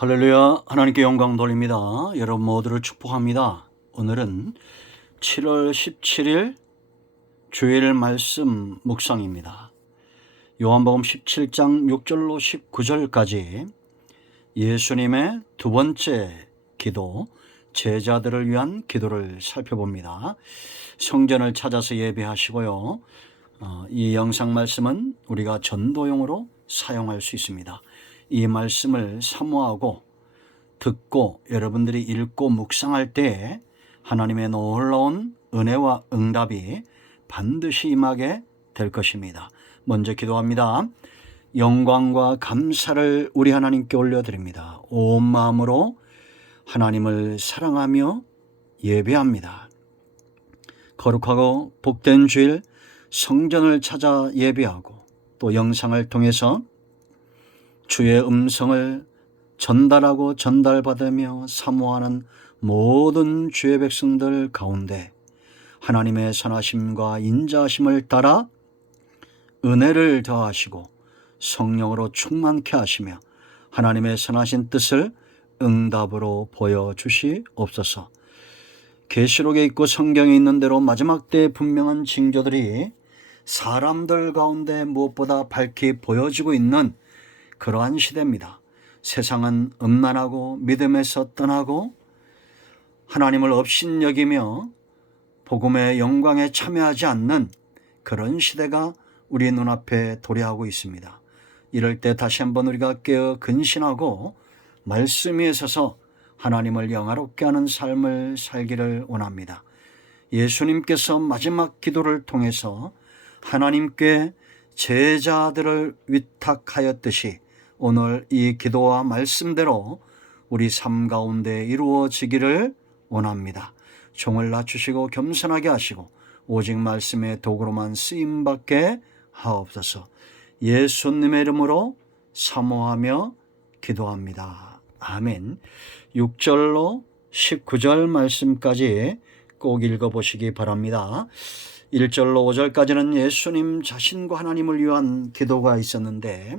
할렐루야. 하나님께 영광 돌립니다. 여러분 모두를 축복합니다. 오늘은 7월 17일 주일 말씀 묵상입니다. 요한복음 17장 6절로 19절까지 예수님의 두 번째 기도, 제자들을 위한 기도를 살펴봅니다. 성전을 찾아서 예배하시고요. 이 영상 말씀은 우리가 전도용으로 사용할 수 있습니다. 이 말씀을 사모하고 듣고 여러분들이 읽고 묵상할 때에 하나님의 놀라운 은혜와 응답이 반드시 임하게 될 것입니다. 먼저 기도합니다. 영광과 감사를 우리 하나님께 올려드립니다. 온 마음으로 하나님을 사랑하며 예배합니다. 거룩하고 복된 주일 성전을 찾아 예배하고 또 영상을 통해서 주의 음성을 전달하고 전달받으며 사모하는 모든 주의 백성들 가운데 하나님의 선하심과 인자하심을 따라 은혜를 더하시고 성령으로 충만케 하시며 하나님의 선하신 뜻을 응답으로 보여주시옵소서. 계시록에 있고 성경에 있는 대로 마지막 때의 분명한 징조들이 사람들 가운데 무엇보다 밝히 보여지고 있는 그러한 시대입니다. 세상은 음란하고 믿음에서 떠나고 하나님을 업신여기며 복음의 영광에 참여하지 않는 그런 시대가 우리 눈앞에 도래하고 있습니다. 이럴 때 다시 한번 우리가 깨어 근신하고 말씀 위에 서서 하나님을 영화롭게 하는 삶을 살기를 원합니다. 예수님께서 마지막 기도를 통해서 하나님께 제자들을 위탁하였듯이 오늘 이 기도와 말씀대로 우리 삶 가운데 이루어지기를 원합니다. 종을 낮추시고 겸손하게 하시고 오직 말씀의 도구로만 쓰임받게 하옵소서. 예수님의 이름으로 사모하며 기도합니다. 아멘. 6절로 19절 말씀까지 꼭 읽어보시기 바랍니다. 1절로 5절까지는 예수님 자신과 하나님을 위한 기도가 있었는데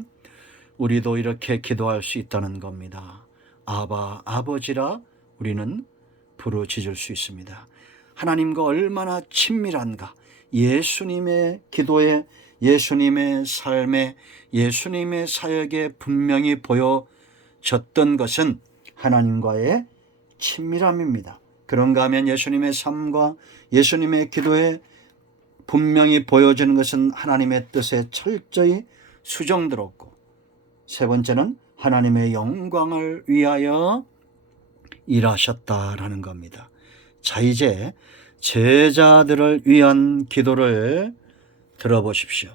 우리도 이렇게 기도할 수 있다는 겁니다. 아바, 아버지라 우리는 부르짖을 수 있습니다. 하나님과 얼마나 친밀한가. 예수님의 기도에, 예수님의 삶에, 예수님의 사역에 분명히 보여졌던 것은 하나님과의 친밀함입니다. 그런가 하면 예수님의 삶과 예수님의 기도에 분명히 보여지는 것은 하나님의 뜻에 철저히 수정들었고, 세 번째는 하나님의 영광을 위하여 일하셨다라는 겁니다. 자, 이제 제자들을 위한 기도를 들어보십시오.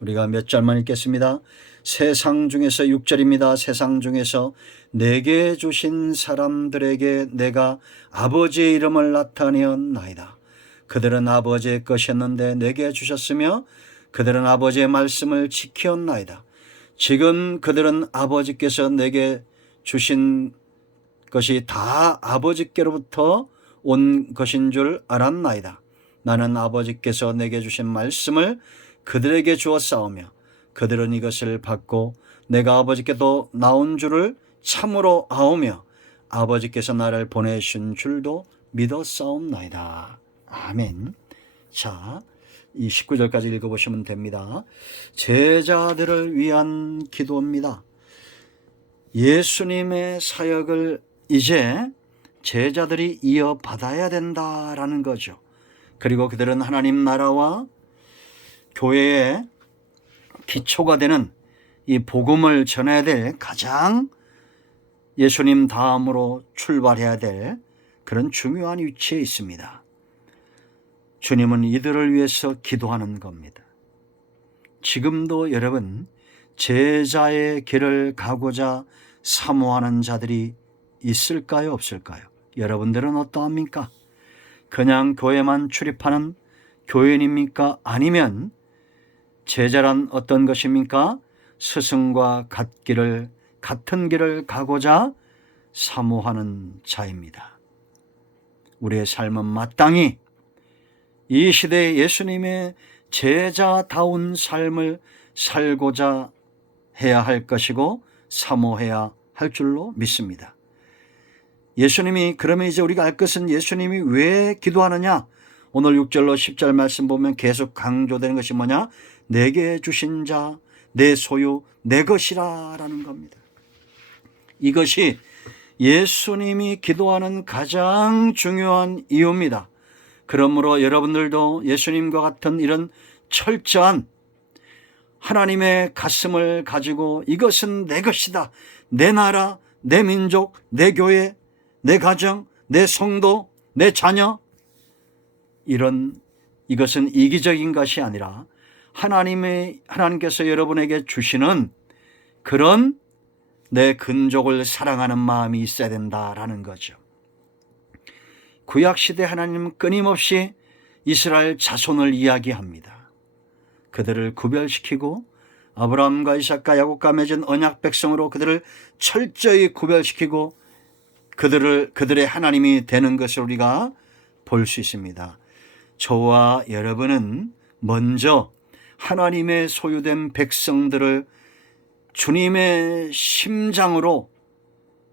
우리가 몇 절만 읽겠습니다. 세상 중에서 6절입니다. 세상 중에서 내게 주신 사람들에게 내가 아버지의 이름을 나타내었나이다. 그들은 아버지의 것이었는데 내게 주셨으며 그들은 아버지의 말씀을 지켰나이다. 지금 그들은 아버지께서 내게 주신 것이 다 아버지께로부터 온 것인 줄 알았나이다. 나는 아버지께서 내게 주신 말씀을 그들에게 주었사오며 그들은 이것을 받고 내가 아버지께도 나온 줄을 참으로 아오며 아버지께서 나를 보내신 줄도 믿었사옵나이다. 아멘. 자, 이 19절까지 읽어보시면 됩니다. 제자들을 위한 기도입니다. 예수님의 사역을 이제 제자들이 이어받아야 된다라는 거죠. 그리고 그들은 하나님 나라와 교회의 기초가 되는 이 복음을 전해야 될 가장 예수님 다음으로 출발해야 될 그런 중요한 위치에 있습니다. 주님은 이들을 위해서 기도하는 겁니다. 지금도 여러분 제자의 길을 가고자 사모하는 자들이 있을까요, 없을까요? 여러분들은 어떠합니까? 그냥 교회만 출입하는 교인입니까? 아니면 제자란 어떤 것입니까? 스승과 같은 길을 가고자 사모하는 자입니다. 우리의 삶은 마땅히 이 시대에 예수님의 제자다운 삶을 살고자 해야 할 것이고 사모해야 할 줄로 믿습니다. 예수님이, 그러면 이제 우리가 알 것은 예수님이 왜 기도하느냐? 오늘 6절로 10절 말씀 보면 계속 강조되는 것이 뭐냐? 내게 주신 자, 내 소유, 내 것이라 라는 겁니다. 이것이 예수님이 기도하는 가장 중요한 이유입니다. 그러므로 여러분들도 예수님과 같은 이런 철저한 하나님의 가슴을 가지고 이것은 내 것이다, 내 나라, 내 민족, 내 교회, 내 가정, 내 성도, 내 자녀, 이것은 이기적인 것이 아니라 하나님께서 여러분에게 주시는 그런 내 근족을 사랑하는 마음이 있어야 된다라는 거죠. 구약시대 하나님은 끊임없이 이스라엘 자손을 이야기합니다. 그들을 구별시키고 아브라함과 이삭과 야곱과 맺은 언약 백성으로 그들을 철저히 구별시키고 그들의 하나님이 되는 것을 우리가 볼 수 있습니다. 저와 여러분은 먼저 하나님의 소유된 백성들을 주님의 심장으로,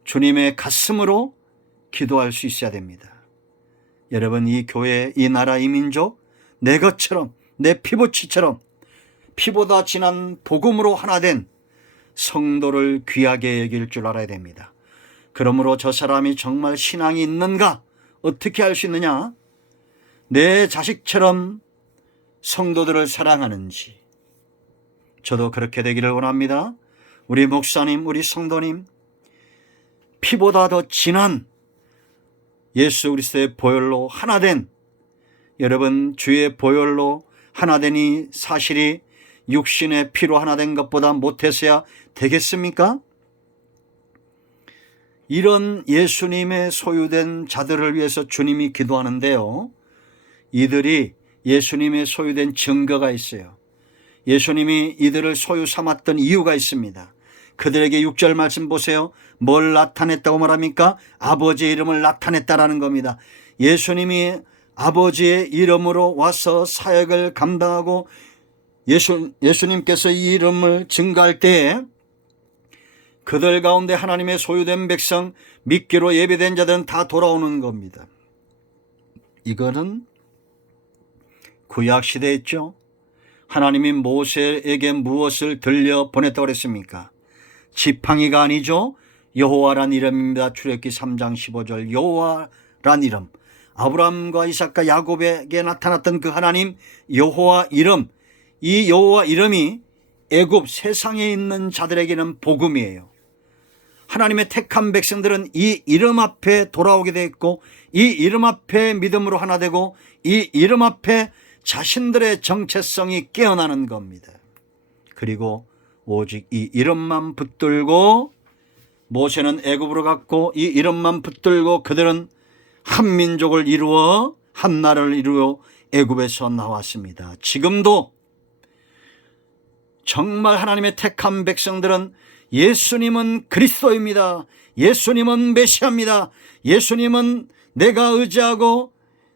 주님의 가슴으로 기도할 수 있어야 됩니다. 여러분, 이 교회, 이 나라, 이 민족, 내 것처럼, 내 피부치처럼 피보다 진한 복음으로 하나 된 성도를 귀하게 여길 줄 알아야 됩니다. 그러므로 저 사람이 정말 신앙이 있는가? 어떻게 알 수 있느냐? 내 자식처럼 성도들을 사랑하는지. 저도 그렇게 되기를 원합니다. 우리 목사님, 우리 성도님, 피보다 더 진한 예수 그리스도의 보혈로 하나 된, 여러분 주의 보혈로 하나 되니 사실이 육신의 피로 하나 된 것보다 못해서야 되겠습니까? 이런 예수님의 소유된 자들을 위해서 주님이 기도하는데요, 이들이 예수님의 소유된 증거가 있어요. 예수님이 이들을 소유 삼았던 이유가 있습니다. 그들에게 6절 말씀 보세요. 뭘 나타냈다고 말합니까? 아버지의 이름을 나타냈다라는 겁니다. 예수님이 아버지의 이름으로 와서 사역을 감당하고 예수님께서 이 이름을 증거할 때에 그들 가운데 하나님의 소유된 백성, 믿기로 예배된 자들은 다 돌아오는 겁니다. 이거는 구약시대에 있죠. 하나님이 모세에게 무엇을 들려 보냈다고 그랬습니까? 지팡이가 아니죠. 여호와란 이름입니다. 출애굽기 3장 15절 여호와란 이름. 아브라함과 이삭과 야곱에게 나타났던 그 하나님 여호와 이름, 이 여호와 이름이 애굽 세상에 있는 자들에게는 복음이에요. 하나님의 택한 백성들은 이 이름 앞에 돌아오게 되어 있고, 이 이름 앞에 믿음으로 하나 되고, 이 이름 앞에 자신들의 정체성이 깨어나는 겁니다. 그리고 오직 이 이름만 붙들고 모세는 애굽으로 갔고, 이 이름만 붙들고 그들은 한 민족을 이루어 한 나라를 이루어 애굽에서 나왔습니다. 지금도 정말 하나님의 택한 백성들은 예수님은 그리스도입니다. 예수님은 메시아입니다. 예수님은 내가 의지하고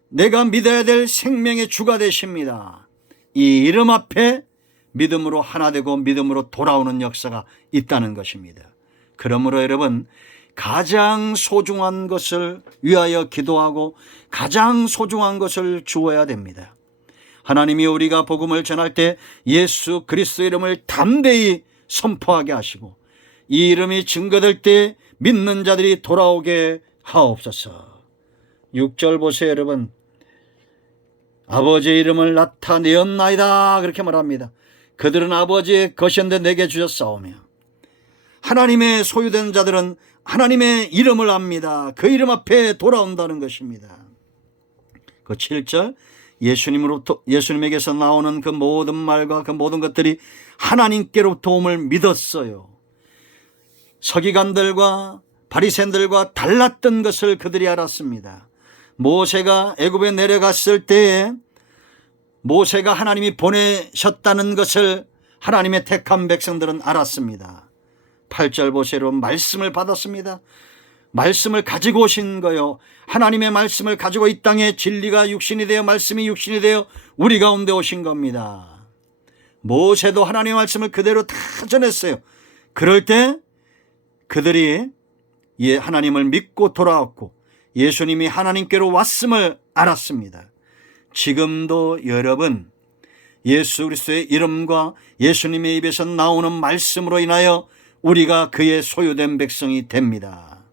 내가 믿어야 될 생명의 주가 되십니다. 이 이름 앞에 믿음으로 하나 되고 믿음으로 돌아오는 역사가 있다는 것입니다. 그러므로 여러분, 가장 소중한 것을 위하여 기도하고 가장 소중한 것을 주어야 됩니다. 하나님이 우리가 복음을 전할 때 예수 그리스도 이름을 담대히 선포하게 하시고, 이 이름이 증거될 때 믿는 자들이 돌아오게 하옵소서. 6절 보세요 여러분. 아버지의 이름을 나타내었나이다 그렇게 말합니다. 그들은 아버지의 것이었는데 내게 주셨사오며. 하나님의 소유된 자들은 하나님의 이름을 압니다. 그 이름 앞에 돌아온다는 것입니다. 그 7절, 예수님에게서 나오는 그 모든 말과 그 모든 것들이 하나님께로부터 옴을 믿었어요. 서기관들과 바리새인들과 달랐던 것을 그들이 알았습니다. 모세가 애굽에 내려갔을 때에 모세가 하나님이 보내셨다는 것을 하나님의 택한 백성들은 알았습니다. 8절 보세요. 말씀을 받았습니다. 말씀을 가지고 오신 거요. 하나님의 말씀을 가지고 이 땅에 진리가 육신이 되어 말씀이 육신이 되어 우리 가운데 오신 겁니다. 모세도 하나님의 말씀을 그대로 다 전했어요. 그럴 때 그들이 하나님을 믿고 돌아왔고 예수님이 하나님께로 왔음을 알았습니다. 지금도 여러분, 예수 그리스도의 이름과 예수님의 입에서 나오는 말씀으로 인하여 우리가 그의 소유된 백성이 됩니다.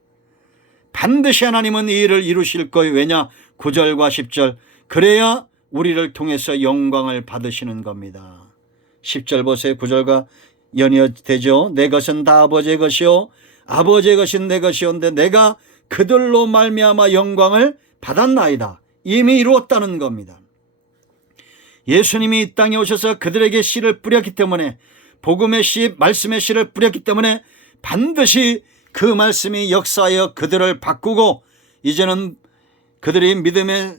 반드시 하나님은 이 일을 이루실 거예요. 왜냐? 9절과 10절, 그래야 우리를 통해서 영광을 받으시는 겁니다. 10절 보세요. 9절과 연이어되죠. 내 것은 다 아버지의 것이요 아버지의 것은 내 것이온데 내가 그들로 말미암아 영광을 받았나이다. 이미 이루었다는 겁니다. 예수님이 이 땅에 오셔서 그들에게 씨를 뿌렸기 때문에, 복음의 씨, 말씀의 씨를 뿌렸기 때문에 반드시 그 말씀이 역사하여 그들을 바꾸고 이제는 그들이 믿음의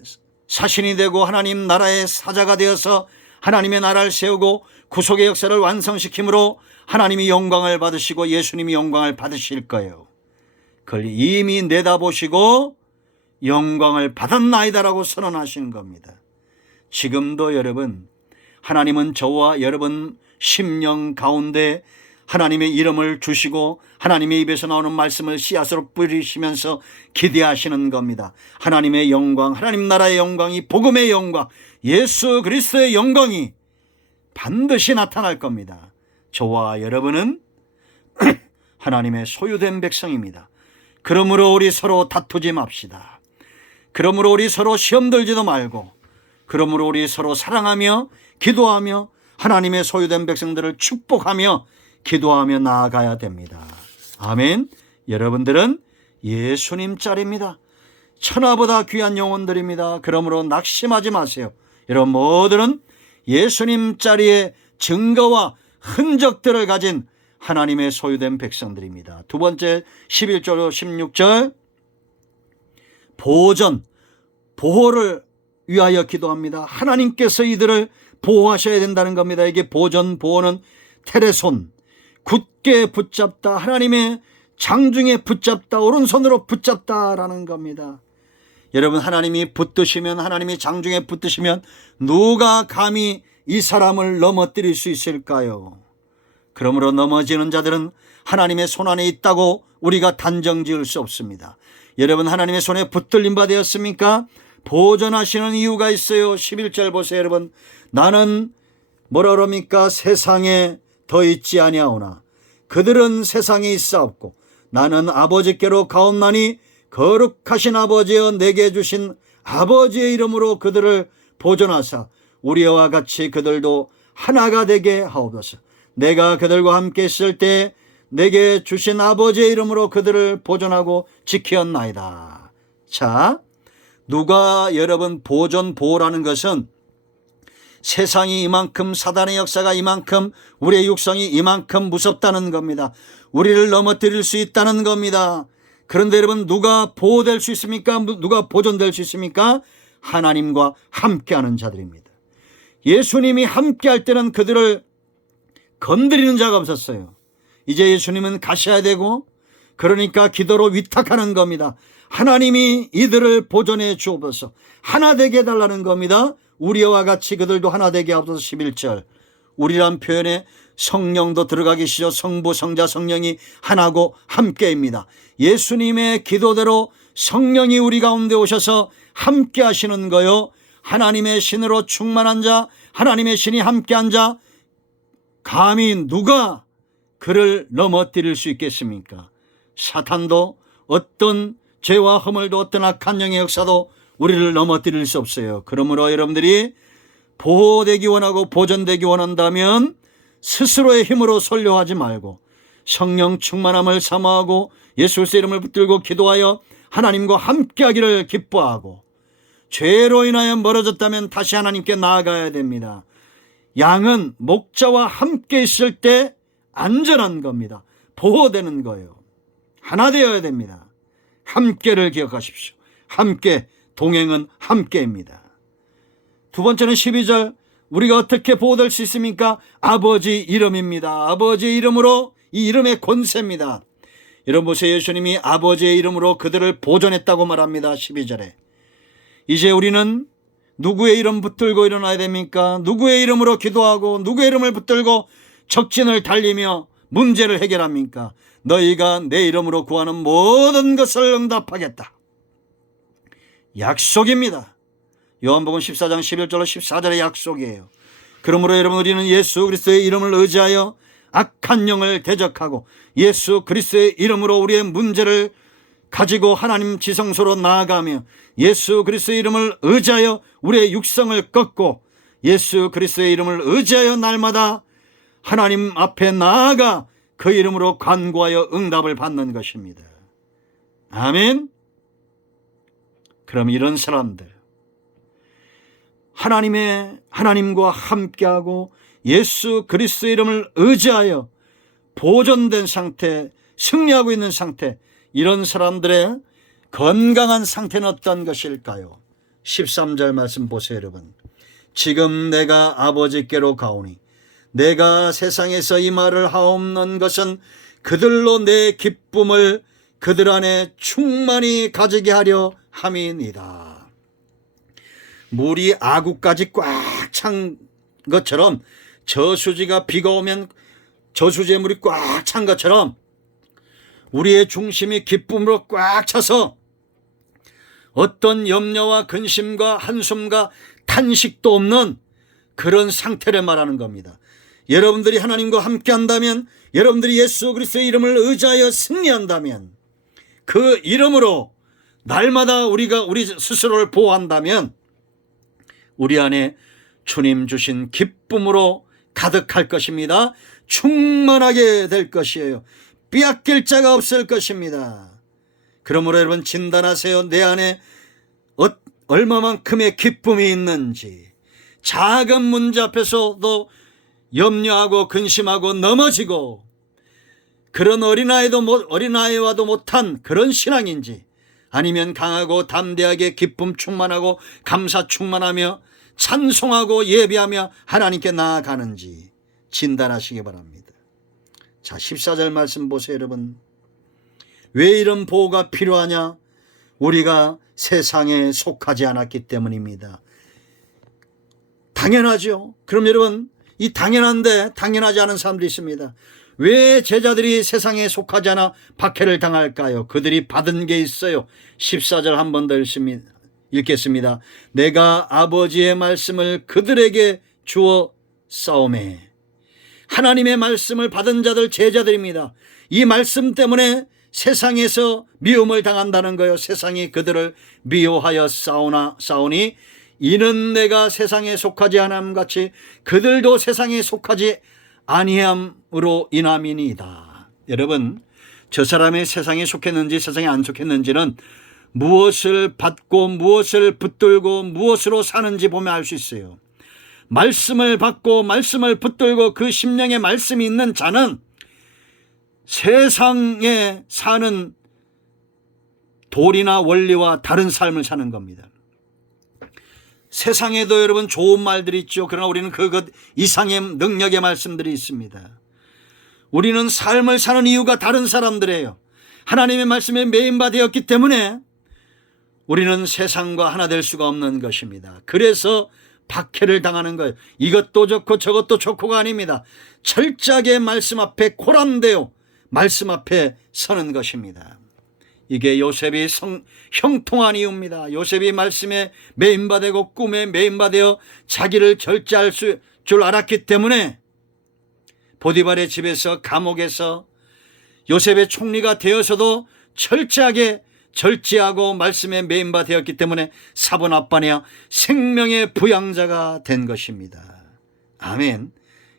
사신이 되고 하나님 나라의 사자가 되어서 하나님의 나라를 세우고 구속의 역사를 완성시킴으로 하나님이 영광을 받으시고 예수님이 영광을 받으실 거예요. 그걸 이미 내다보시고 영광을 받았나이다라고 선언하시는 겁니다. 지금도 여러분, 하나님은 저와 여러분 심령 가운데 하나님의 이름을 주시고 하나님의 입에서 나오는 말씀을 씨앗으로 뿌리시면서 기대하시는 겁니다. 하나님의 영광, 하나님 나라의 영광이, 복음의 영광, 예수 그리스도의 영광이 반드시 나타날 겁니다. 저와 여러분은 하나님의 소유된 백성입니다. 그러므로 우리 서로 다투지 맙시다. 그러므로 우리 서로 시험 들지도 말고, 그러므로 우리 서로 사랑하며 기도하며 하나님의 소유된 백성들을 축복하며 기도하며 나아가야 됩니다. 아멘. 여러분들은 예수님 짤입니다. 천하보다 귀한 영혼들입니다. 그러므로 낙심하지 마세요. 여러분 모두는 예수님 짤의 증거와 흔적들을 가진 하나님의 소유된 백성들입니다. 두 번째 11절 16절, 보호를 위하여 기도합니다. 하나님께서 이들을 보호하셔야 된다는 겁니다. 이게 보호는 테레손, 굳게 붙잡다, 하나님의 장중에 붙잡다, 오른손으로 붙잡다라는 겁니다. 여러분, 하나님이 붙드시면, 하나님이 장중에 붙드시면 누가 감히 이 사람을 넘어뜨릴 수 있을까요? 그러므로 넘어지는 자들은 하나님의 손 안에 있다고 우리가 단정지을 수 없습니다. 여러분, 하나님의 손에 붙들림 바 되었습니까? 보존하시는 이유가 있어요. 11절 보세요. 여러분, 나는 뭐라 그럽니까? 세상에 더 있지 아니하오나 그들은 세상에 있사옵고 나는 아버지께로 가옵나니 거룩하신 아버지여 내게 주신 아버지의 이름으로 그들을 보존하사 우리와 같이 그들도 하나가 되게 하옵소서. 내가 그들과 함께 있을 때 내게 주신 아버지의 이름으로 그들을 보존하고 지켰나이다. 자, 누가 여러분 보호라는 것은 세상이 이만큼, 사단의 역사가 이만큼, 우리의 육성이 이만큼 무섭다는 겁니다. 우리를 넘어뜨릴 수 있다는 겁니다. 그런데 여러분, 누가 보호될 수 있습니까? 누가 보존될 수 있습니까? 하나님과 함께하는 자들입니다. 예수님이 함께할 때는 그들을 건드리는 자가 없었어요. 이제 예수님은 가셔야 되고, 그러니까 기도로 위탁하는 겁니다. 하나님이 이들을 보존해 주옵소서. 하나 되게 해달라는 겁니다. 우리와 같이 그들도 하나 되게 하옵소서. 11절, 우리란 표현에 성령도 들어가 계시죠. 성부, 성자, 성령이 하나고 함께입니다. 예수님의 기도대로 성령이 우리 가운데 오셔서 함께 하시는 거요. 하나님의 신으로 충만한 자, 하나님의 신이 함께한 자, 감히 누가 그를 넘어뜨릴 수 있겠습니까? 사탄도, 어떤 죄와 허물도, 어떤 악한 영의 역사도 우리를 넘어뜨릴 수 없어요. 그러므로 여러분들이 보호되기 원하고 보존되기 원한다면 스스로의 힘으로 설교하지 말고 성령 충만함을 사모하고 예수 그리스도의 이름을 붙들고 기도하여 하나님과 함께하기를 기뻐하고, 죄로 인하여 멀어졌다면 다시 하나님께 나아가야 됩니다. 양은 목자와 함께 있을 때 안전한 겁니다. 보호되는 거예요. 하나 되어야 됩니다. 함께를 기억하십시오. 함께, 동행은 함께입니다. 두 번째는 12절, 우리가 어떻게 보호될 수 있습니까? 아버지 이름입니다. 아버지의 이름으로, 이 이름의 권세입니다. 여러분 보세요. 예수님이 아버지의 이름으로 그들을 보존했다고 말합니다. 12절에. 이제 우리는 누구의 이름 붙들고 일어나야 됩니까? 누구의 이름으로 기도하고 누구의 이름을 붙들고 적진을 달리며 문제를 해결합니까? 너희가 내 이름으로 구하는 모든 것을 응답하겠다. 약속입니다. 요한복음 14장 11절로 14절의 약속이에요. 그러므로 여러분, 우리는 예수 그리스도의 이름을 의지하여 악한 영을 대적하고 예수 그리스도의 이름으로 우리의 문제를 가지고 하나님 지성소로 나아가며 예수 그리스도의 이름을 의지하여 우리의 육성을 꺾고 예수 그리스도의 이름을 의지하여 날마다 하나님 앞에 나아가 그 이름으로 간구하여 응답을 받는 것입니다. 아멘. 그럼 이런 사람들, 하나님과 함께하고 예수 그리스도의 이름을 의지하여 보존된 상태, 승리하고 있는 상태, 이런 사람들의 건강한 상태는 어떤 것일까요? 13절 말씀 보세요, 여러분. 지금 내가 아버지께로 가오니 내가 세상에서 이 말을 하옵는 것은 그들로 내 기쁨을 그들 안에 충만히 가지게 하려 함이니이다. 물이 아구까지 꽉 찬 것처럼, 저수지가 비가 오면 저수지에 물이 꽉 찬 것처럼 우리의 중심이 기쁨으로 꽉 차서 어떤 염려와 근심과 한숨과 탄식도 없는 그런 상태를 말하는 겁니다. 여러분들이 하나님과 함께 한다면, 여러분들이 예수 그리스도의 이름을 의지하여 승리한다면, 그 이름으로 날마다 우리가 우리 스스로를 보호한다면 우리 안에 주님 주신 기쁨으로 가득할 것입니다. 충만하게 될 것이에요. 빼앗길 자가 없을 것입니다. 그러므로 여러분, 진단하세요. 내 안에 얼마만큼의 기쁨이 있는지. 작은 문제 앞에서도 염려하고 근심하고 넘어지고 그런 어린아이와도 못한 그런 신앙인지, 아니면 강하고 담대하게 기쁨 충만하고 감사 충만하며 찬송하고 예배하며 하나님께 나아가는지 진단하시기 바랍니다. 자, 14절 말씀 보세요, 여러분. 왜 이런 보호가 필요하냐? 우리가 세상에 속하지 않았기 때문입니다. 당연하죠. 그럼 여러분, 이 당연한데 당연하지 않은 사람들이 있습니다. 왜 제자들이 세상에 속하지 않아 박해를 당할까요? 그들이 받은 게 있어요. 14절 한 번 더 읽겠습니다. 내가 아버지의 말씀을 그들에게 주어 싸우매. 하나님의 말씀을 받은 자들, 제자들입니다. 이 말씀 때문에 세상에서 미움을 당한다는 거예요. 세상이 그들을 미워하여 싸우니 이는 내가 세상에 속하지 않음 같이 그들도 세상에 속하지 아니함으로 인함이니이다. 여러분, 저 사람이 세상에 속했는지 세상에 안 속했는지는 무엇을 받고 무엇을 붙들고 무엇으로 사는지 보면 알 수 있어요. 말씀을 받고 말씀을 붙들고 그 심령에 말씀이 있는 자는 세상에 사는 도리나 원리와 다른 삶을 사는 겁니다. 세상에도 여러분 좋은 말들이 있죠. 그러나 우리는 그것 이상의 능력의 말씀들이 있습니다. 우리는 삶을 사는 이유가 다른 사람들이에요. 하나님의 말씀에 매인바되었기 때문에 우리는 세상과 하나 될 수가 없는 것입니다. 그래서 박해를 당하는 거예요. 이것도 좋고 저것도 좋고가 아닙니다. 철저하게 말씀 앞에 고람되어 말씀 앞에 서는 것입니다. 이게 요셉이 형통한 이유입니다. 요셉이 말씀에 매인바되고 꿈에 매인바되어 자기를 절제할 줄 알았기 때문에 보디발의 집에서, 감옥에서 요셉의 총리가 되어서도 철저하게 절제하고 말씀에 매인바되었기 때문에 사본아빠냐 생명의 부양자가 된 것입니다. 아멘.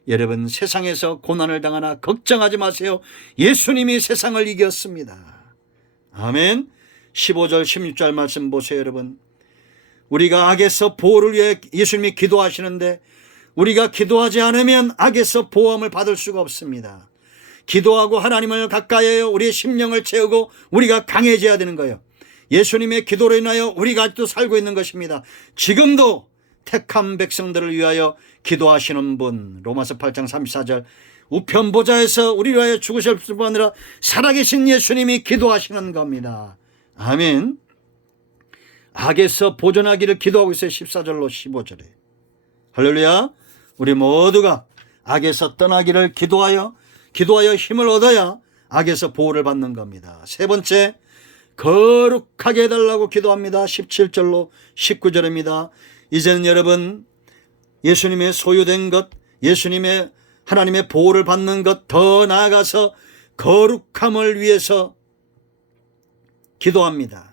여러분, 세상에서 고난을 당하나 걱정하지 마세요. 예수님이 세상을 이겼습니다. 아멘. 15절 16절 말씀 보세요, 여러분. 우리가 악에서 보호를 위해 예수님이 기도하시는데 우리가 기도하지 않으면 악에서 보호함을 받을 수가 없습니다. 기도하고 하나님을 가까이 해요. 우리의 심령을 채우고 우리가 강해져야 되는 거예요. 예수님의 기도로 인하여 우리가 아직도 살고 있는 것입니다. 지금도 택한 백성들을 위하여 기도하시는 분, 로마서 8장 34절 우편 보좌에서 우리를 위하여 죽으실 뿐 아니라 살아계신 예수님이 기도하시는 겁니다. 아멘. 악에서 보존하기를 기도하고 있어요. 14절로 15절에. 할렐루야. 우리 모두가 악에서 떠나기를 기도하여 기도하여 힘을 얻어야 악에서 보호를 받는 겁니다. 세 번째, 거룩하게 해달라고 기도합니다. 17절로 19절입니다. 이제는 여러분 예수님의 소유된 것, 예수님의 하나님의 보호를 받는 것, 더 나아가서 거룩함을 위해서 기도합니다.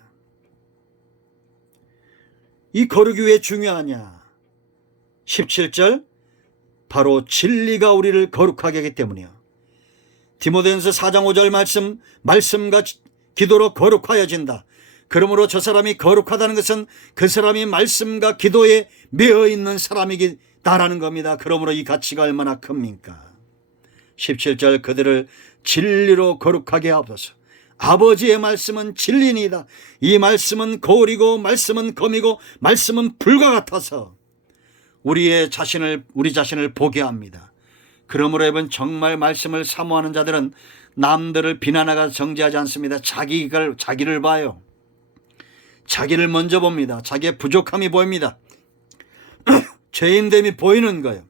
이 거룩이 왜 중요하냐? 17절, 바로 진리가 우리를 거룩하게 하기 때문이요. 디모데전서 4장 5절 말씀과 기도로 거룩하여진다. 그러므로 저 사람이 거룩하다는 것은 그 사람이 말씀과 기도에 매어 있는 사람이다라는 겁니다. 그러므로 이 가치가 얼마나 큽니까? 17절, 그들을 진리로 거룩하게 하옵소서. 아버지의 말씀은 진리니이다. 이 말씀은 거울이고 말씀은 검이고 말씀은 불과 같아서 우리 자신을 보게 합니다. 그러므로 여러분, 정말 말씀을 사모하는 자들은 남들을 비난하고 정죄하지 않습니다. 자기를 봐요. 자기를 먼저 봅니다. 자기의 부족함이 보입니다. 죄인됨이 보이는 거예요.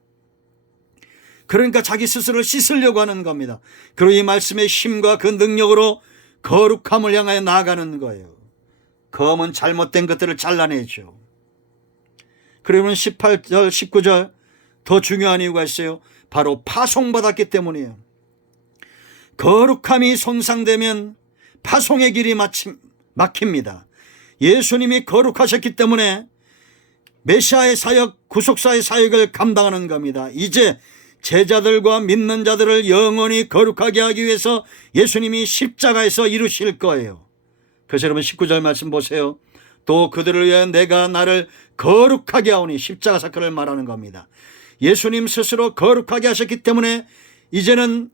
그러니까 자기 스스로를 씻으려고 하는 겁니다. 그리고 이 말씀의 힘과 그 능력으로 거룩함을 향하여 나아가는 거예요. 검은 잘못된 것들을 잘라내죠. 그러면 18절 19절 더 중요한 이유가 있어요. 바로 파송받았기 때문이에요. 거룩함이 손상되면 파송의 길이 막힙니다. 예수님이 거룩하셨기 때문에 메시아의 사역, 구속사의 사역을 감당하는 겁니다. 이제 제자들과 믿는 자들을 영원히 거룩하게 하기 위해서 예수님이 십자가에서 이루실 거예요. 그래서 여러분 19절 말씀 보세요. 또 그들을 위해 내가 나를 거룩하게 하오니, 십자가 사건을 말하는 겁니다. 예수님 스스로 거룩하게 하셨기 때문에 이제는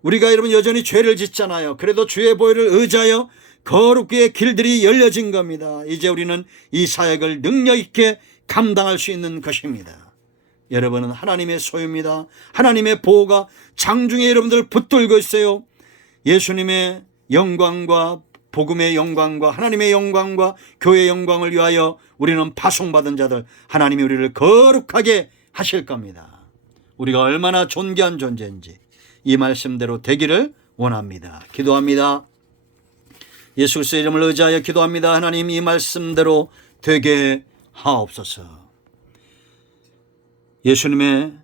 우리가 여러분 여전히 죄를 짓잖아요. 그래도 주의 보혈을 의지하여 거룩의 길들이 열려진 겁니다. 이제 우리는 이 사역을 능력 있게 감당할 수 있는 것입니다. 여러분은 하나님의 소유입니다. 하나님의 보호가 장중에 여러분들 붙들고 있어요. 예수님의 영광과 복음의 영광과 하나님의 영광과 교회의 영광을 위하여 우리는 파송받은 자들, 하나님이 우리를 거룩하게 하실 겁니다. 우리가 얼마나 존귀한 존재인지 이 말씀대로 되기를 원합니다. 기도합니다. 예수 그리스도의 이름을 의지하여 기도합니다. 하나님, 이 말씀대로 되게 하옵소서. 예수님에게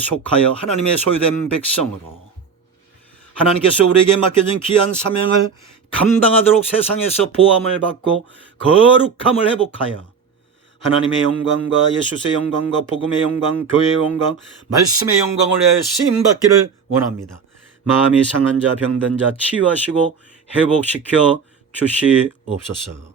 속하여 하나님의 소유된 백성으로 하나님께서 우리에게 맡겨진 귀한 사명을 감당하도록 세상에서 보함을 받고 거룩함을 회복하여 하나님의 영광과 예수의 영광과 복음의 영광, 교회의 영광, 말씀의 영광을 위하여 쓰임받기를 원합니다. 마음이 상한 자, 병든 자 치유하시고 회복시켜 주시옵소서.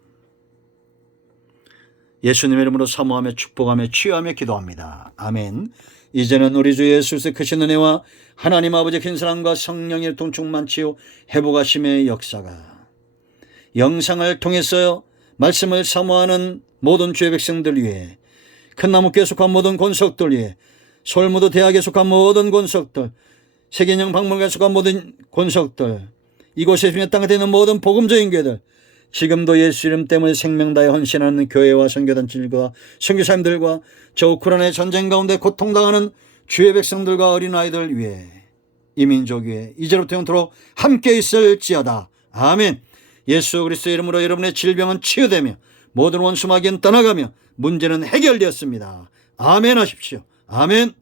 예수님의 이름으로 사모하며 축복하며 치유하며 기도합니다. 아멘. 이제는 우리 주 예수 그리스도의 크신 은혜와 하나님 아버지의 큰 사랑과 성령의 동충만 치유 회복하심의 역사가 영상을 통해서 말씀을 사모하는 모든 주의 백성들 위해, 큰 나무교에 속한 모든 권속들 위해, 솔무도 대학에 속한 모든 권속들, 세계인형 박물관에 속한 모든 권속들, 이곳에 있는 땅에 있는 모든 복음적인 교회들, 지금도 예수 이름 때문에 생명 다해 헌신하는 교회와 선교단체들과 선교사님들과 저 우크라이나의 전쟁 가운데 고통당하는 주의 백성들과 어린아이들 위해, 이 민족 위해 이제로부터 영원토록 함께 있을지어다. 아멘. 예수 그리스도의 이름으로 여러분의 질병은 치유되며 모든 원수마귀는 떠나가며 문제는 해결되었습니다. 아멘 하십시오. 아멘.